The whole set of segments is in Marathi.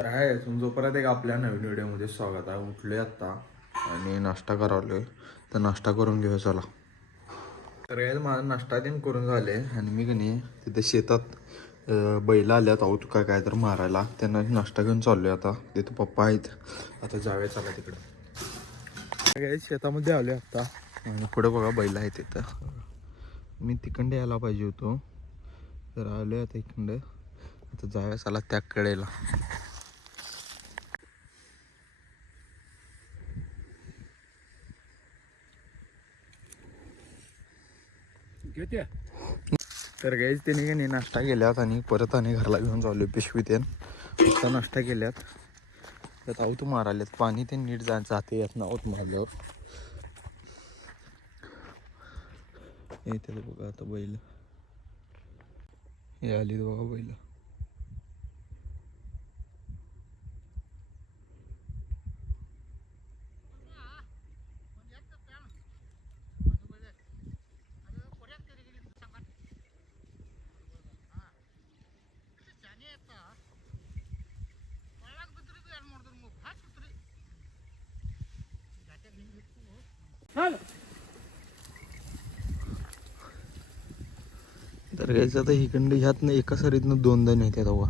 तर आहे तुमचं परत एक आपल्या नवीन व्हिडिओमध्ये स्वागत आहे. उठले आत्ता आणि नाश्ता करावलोय, तर नाश्ता करून घेऊ चला. तर काय माझा नाश्ता दिन करून झाले आणि मी कणी तिथे शेतात बैल आल्यात आहोत काय तर मारायला, त्यांना नाश्ता घेऊन चाललोय. आता तिथं पप्पा आहेत, आता जाऊया चला तिकडं. काय शेतामध्ये आलोय आत्ता आणि पुढे बघा बैल आहे तिथं. मी तिकडं यायला पाहिजे होतो, तर आलोय आता इकडं. आता जाऊया चला त्या कडेला. तर काहीच त्यांनी का नाही नाश्ता केल्यात आणि परत आणि घरला घेऊन चालू पिशवी त्यान फक्त नाश्ता केल्यात. त्यात आऊत मारालेत, पाणी ते नीट जाते येत ना आऊत मारल्यावर. येते बघा आता बैल, हे आली बघा बैल. तर काहीच आता इकडं ह्यातनं एका सरीतनं दोनदा नेत्यात हवा.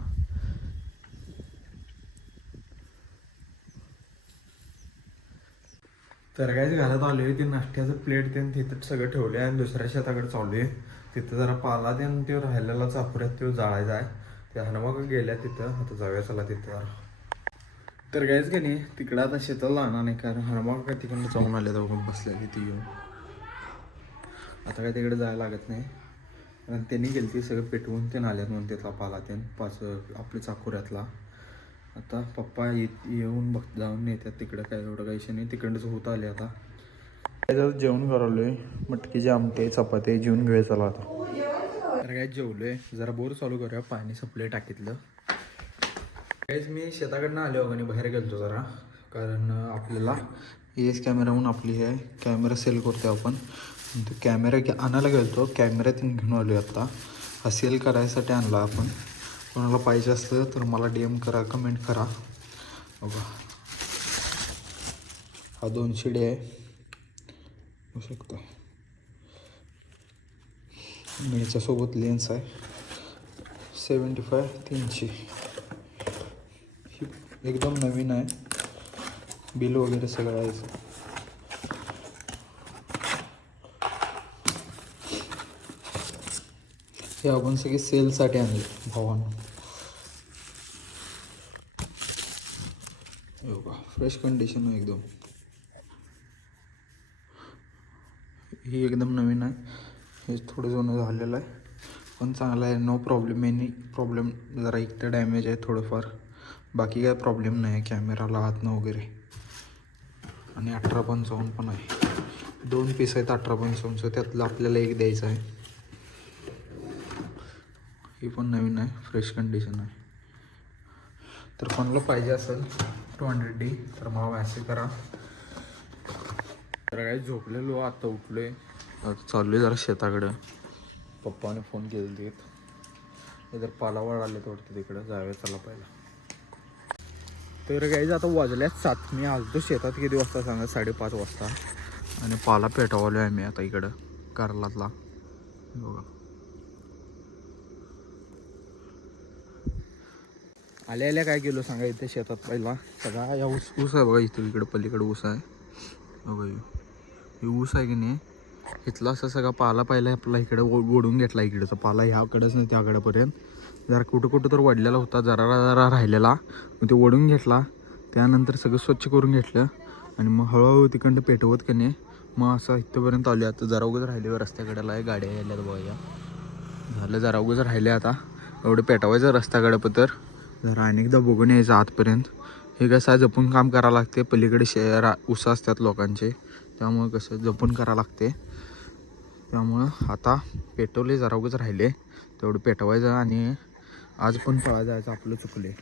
तर काहीच घरात आलो आहे, ते नाश्त्याचं प्लेट ते तिथं सगळं ठेवले आणि दुसऱ्या शेताकडे चालू आहे. तिथं जरा पाला त्यानं ते राहिलेला चापुऱ्यात तो जाळायचा आहे. ते हनुमान गेल्या तिथं, आता जाऊया चला तिथं. तर काहीच का नाही तिकडं आता शेताला जाणार नाही, कारण हनुमान काय तिकडनं जाऊन आले तर बसलेली ती येऊन. आता काय तिकडे जायला लागत नाही, कारण त्यांनी गेली ती सगळं पेटवून ते आल्यात म्हणून त्यातला पाला त्यानं पाच आपल्या चाकोऱ्यातला. आता पप्पा येऊन जाऊन येतात तिकडं, काय एवढं काही विषय नाही, तिकडंच होत आले. आता काय जेवण करालोय, मटकीचे आमटे चपाती जेवून घेऊया चला आता. तर काय जेवलोय, जरा बोर चालू करूया, पाणी सप्लाय टाकीतलं. काहीच मी शेताकडनं आलो आणि बाहेर गेलतो जरा, कारण आपल्याला एस कॅमेरा म्हणून आपली हे कॅमेरा सेल करतो आपण. तो कॅमेरा आणायला गेलतो, कॅमेऱ्यातून घेऊन आलो आत्ता. हा सेल करायसाठी आणला आपण. कोणाला पाहिजे असतं तर मला DM करा, कमेंट करा. बघा हा 200 आहे, होऊ शकता. याच्यासोबत लेन्स आहे 75 300. ही एकदम नवीन आहे, बिल वगैरे सगळं आहे. हे आपण सगळे सेलसाठी आणले भावानं. बघा फ्रेश कंडिशन आहे एकदम. ही एकदम नवीन आहे, हे थोडं जुनं झालेलं आहे पण चांगलं आहे, नो प्रॉब्लेम. एनी प्रॉब्लेम जरा इथं डॅमेज आहे थोडंफार, बाकी काय प्रॉब्लेम नाही आहे कॅमेराला हातनं वगैरे. आणि 18-55 पण आहे, 2 पीस आहेत 18-55, त्यातलं आपल्याला एक द्यायचं आहे. ही पण नवीन आहे, फ्रेश कंडिशन आहे. तर कोणाला पाहिजे असेल 200D तर मला मॅसेज करा. तर काही झोपलेलो, आता उठलो आहे, आता चाललो आहे जरा शेताकडं. पप्पाने फोन केले देत इधर पालावळ आले थोडं, तिकडं जाऊया चला पहिला. तर काही आता वाजल्यात 7. मी आलतो शेतात किती वाजता सांगा, 5:30 वाजता. आणि पाला पेटवलो आहे मी आता इकडं कारलातला. बघा आल्या काय केलो सांगा इथे शेतात पहिला. सगळा या ऊस आहे बघा, इथं इकडं पलीकडे ऊस आहे बघा. हे ऊस आहे की नाही, इथला असं सगळा पाला पहिला आपला इकडे ओढून घेतला. इकडचा पाला ह्याकडेच नाही त्याकडेपर्यंत, जरा कुठं तर वाढलेला होता, जरा राहिलेला, मग ते ओढून घेतला. त्यानंतर सगळं स्वच्छ करून घेतलं आणि मग हळूहळू तिकडं पेटवत की नाही मग असं इथंपर्यंत आले. आता जरा उगच राहिले रस्त्याकडेला आहे, गाड्या यायल्यात बघा. झालं जरा उगच राहिले, आता एवढं पेटवायचं रस्त्याकडे तर जरा अनेकदा बघून यायचं आतपर्यंत. हे कसं आहे जपून काम करावं लागते, पलीकडे ऊस असतात लोकांचे, त्यामुळं कसं जपून करावं लागते. त्यामुळं आता पेटवले, जरा उगच राहिले तेवढं पेटवायचं. आणि आज पण पळा जायचं आपलं चुकले,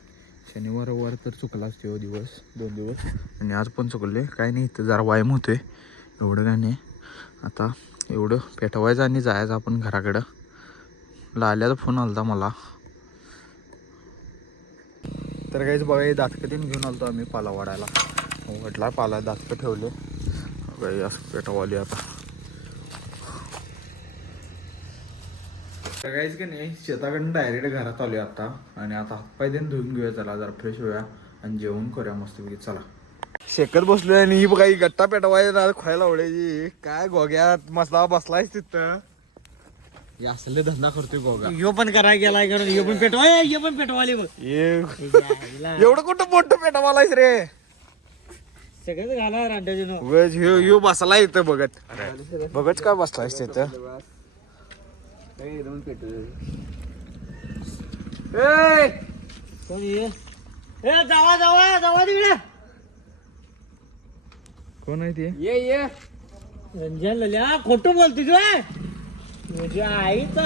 शनिवार तर चुकलाच तो दिवस 2 दिवस, आणि आज पण चुकले. काही नाही, इथं जरा व्यायाम होतोय, एवढं काय नाही. आता एवढं पेटवायचं आणि जायचं आपण घराकडं. लाल्याचा फोन आला होता मला. तर काहीच बघा हे दातकं तीन घेऊन आलतो आम्ही पाला वाढायला. म्हटला पाला दातकं ठेवले काही असं पेटवाली आता. तर काहीच की नाही शेताकडून डायरेक्ट घरात आलो आता आणि आता हातपाय देऊन धुवून घेऊया, चला जरा फ्रेश होऊया आणि जेवण करूया मस्तपैकी. चला शेकत बसलोय आणि ही बघा ही गट्टा पेटवायला खोयला आवडायची काय गोग्यात मसला बसलायच तिथं. हे असले धंदा करतोय गोगा. यो पण करायला गेलाय कारण यो पण पेटवाय यो पण पेटवाले बघ. एवढं कुठं मोठं पेटवालायच रे. सगळं घाला रांड्याचे उगाच ह्यो बसलाय इथं बघत. बघत काय बसलायस तिथं. कोण ये जावा जावा जावा तिकडे. कोण आहे ते? ये रंजन लल्या खोटं बोलतोय तू. तुझ्या आईचा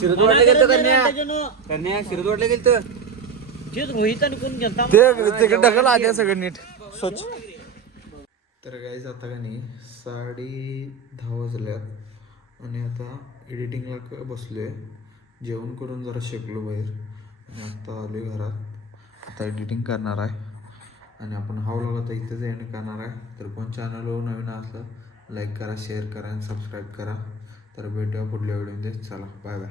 शिरत वाटलं गेलं कन्या शिरत वाटलं गेलं तेच रोहित आणि कोण गेलता ते ढकल आल्या सगळं नीट स्वच्छ. तर गाईज आता का नाही 10:30 वाजल्यात आणि आता एडिटिंगला बसलोय. जेवण करून जरा शेकलो बाहेर आणि आता आलोय घरात. आता एडिटिंग करणार आहे आणि आपण हा व्लॉग आता इथेच एंड करणार आहे. तर कोण चॅनलवर नवीन असलं लाईक करा, शेअर करा आणि सबस्क्राईब करा. तर भेटूया पुढल्या व्हिडिओमध्ये. चला बाय बाय.